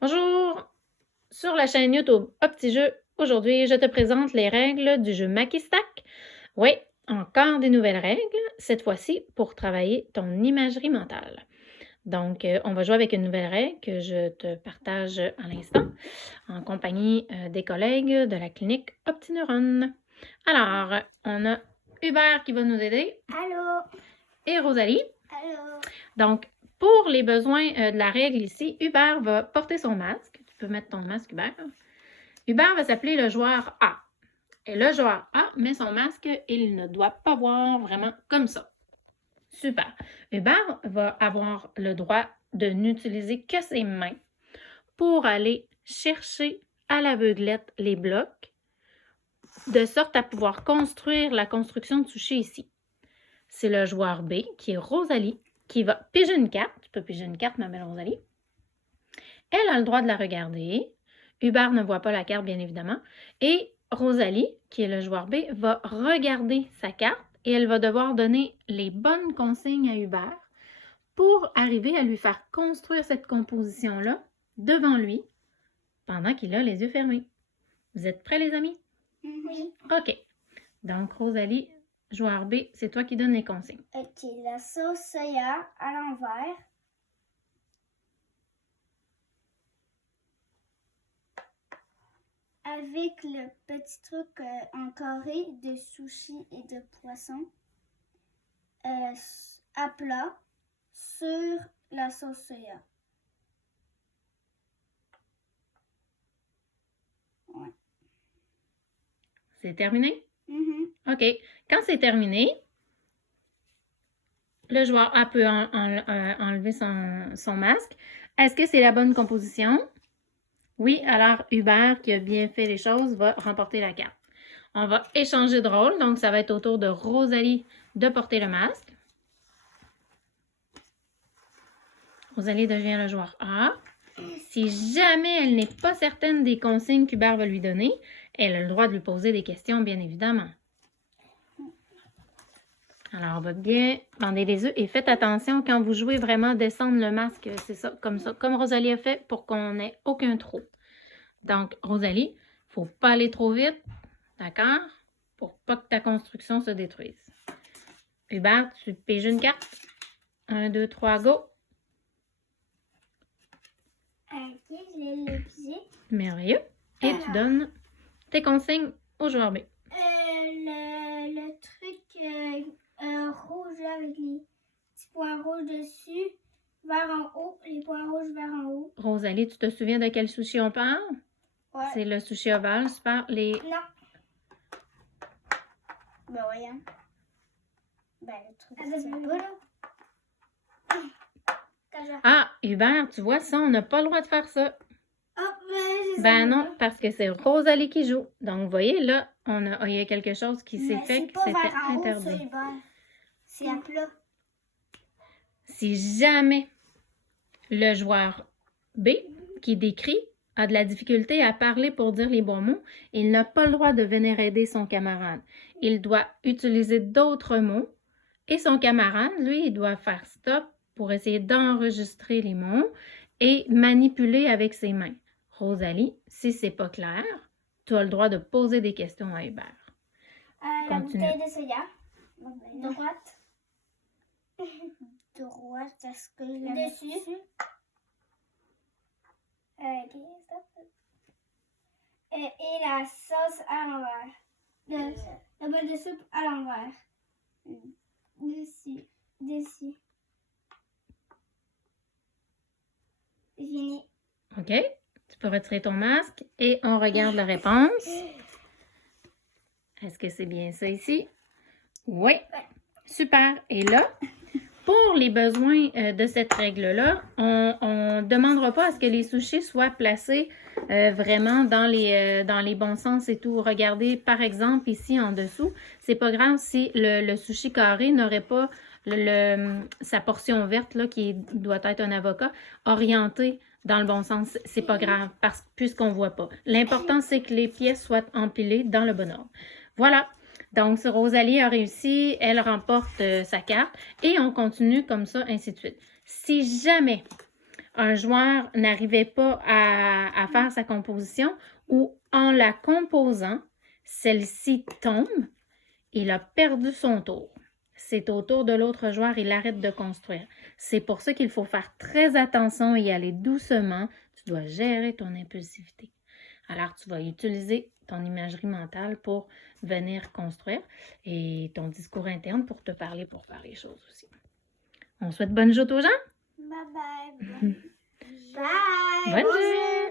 Bonjour! Sur la chaîne YouTube Un petit jeu, aujourd'hui je te présente les règles du jeu Makistack. Oui, encore des nouvelles règles, cette fois-ci pour travailler ton imagerie mentale. Donc, on va jouer avec une nouvelle règle que je te partage à l'instant en compagnie des collègues de la clinique OptiNeuron. Alors, on a Hubert qui va nous aider. Allô? Et Rosalie. Allô? Donc, pour les besoins de la règle ici, Hubert va porter son masque. Tu peux mettre ton masque, Hubert. Hubert va s'appeler le joueur A. Et le joueur A met son masque et il ne doit pas voir vraiment comme ça. Super. Hubert va avoir le droit de n'utiliser que ses mains pour aller chercher à l'aveuglette les blocs, de sorte à pouvoir construire la construction de sushi ici. C'est le joueur B, qui est Rosalie, qui va piger une carte. Tu peux piger une carte, ma belle Rosalie. Elle a le droit de la regarder. Hubert ne voit pas la carte, bien évidemment. Et Rosalie, qui est le joueur B, va regarder sa carte et elle va devoir donner les bonnes consignes à Hubert pour arriver à lui faire construire cette composition-là devant lui pendant qu'il a les yeux fermés. Vous êtes prêts, les amis? Oui. OK. Donc, Rosalie, joueur B, c'est toi qui donnes les consignes. Ok, la sauce soya à l'envers. Avec le petit truc en carré de sushi et de poisson à plat sur la sauce soya. Ouais. C'est terminé? Mm-hmm. OK. Quand c'est terminé, le joueur A peut enlever son masque. Est-ce que c'est la bonne composition? Oui, alors Hubert, qui a bien fait les choses, va remporter la carte. On va échanger de rôle, donc ça va être au tour de Rosalie de porter le masque. Rosalie devient le joueur A. Si jamais elle n'est pas certaine des consignes qu'Hubert va lui donner, elle a le droit de lui poser des questions, bien évidemment. Alors, on va bien bander les yeux et faites attention quand vous jouez vraiment descendre le masque, c'est ça, comme Rosalie a fait pour qu'on n'ait aucun trou. Donc, Rosalie, il ne faut pas aller trop vite, d'accord? Pour pas que ta construction se détruise. Hubert, tu piges une carte. 1, 2, 3, go! Ok, je vais le piger. Merveilleux. Et tu donnes tes consignes au joueur B. Le truc rouge là, avec les petits points rouges dessus, vers en haut, les points rouges vers en haut. Rosalie, tu te souviens de quel sushi on parle? Ouais. C'est le sushi ovale, super. Non. Ben voyons. Ben le truc, c'est pas là. Ah, Hubert, tu vois ça, on n'a pas le droit de faire ça. Oh, Ben non, parce que c'est Rosalie qui joue. Donc, vous voyez, là, il y a quelque chose qui s'est fait que c'était interdit. C'est à plat. Si jamais le joueur B, qui décrit, a de la difficulté à parler pour dire les bons mots, il n'a pas le droit de venir aider son camarade. Il doit utiliser d'autres mots et son camarade, lui, il doit faire stop pour essayer d'enregistrer les mots et manipuler avec ses mains. Rosalie, si c'est pas clair, tu as le droit de poser des questions à Hubert. La bouteille de soya. Droite. Droite, est-ce que je la dessus? Ok, stop. Et la sauce à l'envers. La boîte de soupe à l'envers. Dessus. Dessus. C'est fini. OK? Tu peux retirer ton masque et on regarde la réponse. Est-ce que c'est bien ça ici? Oui. Super. Et là, pour les besoins de cette règle-là, on ne demandera pas à ce que les sushis soient placés vraiment dans les bons sens et tout. Regardez, par exemple, ici en dessous, c'est pas grave si le sushi carré n'aurait pas sa portion verte, là, qui doit être un avocat, orientée dans le bon sens. C'est pas grave, puisqu'on ne voit pas. L'important, c'est que les pièces soient empilées dans le bon ordre. Voilà. Donc, si Rosalie a réussi, elle remporte sa carte et on continue comme ça, ainsi de suite. Si jamais un joueur n'arrivait pas à faire sa composition ou en la composant, celle-ci tombe, il a perdu son tour. C'est au tour de l'autre joueur, il arrête de construire. C'est pour ça qu'il faut faire très attention et y aller doucement. Tu dois gérer ton impulsivité. Alors, tu vas utiliser ton imagerie mentale pour venir construire et ton discours interne pour te parler, pour faire les choses aussi. On souhaite bonne joute aux gens. Bye bye. Bye. Bonne joute.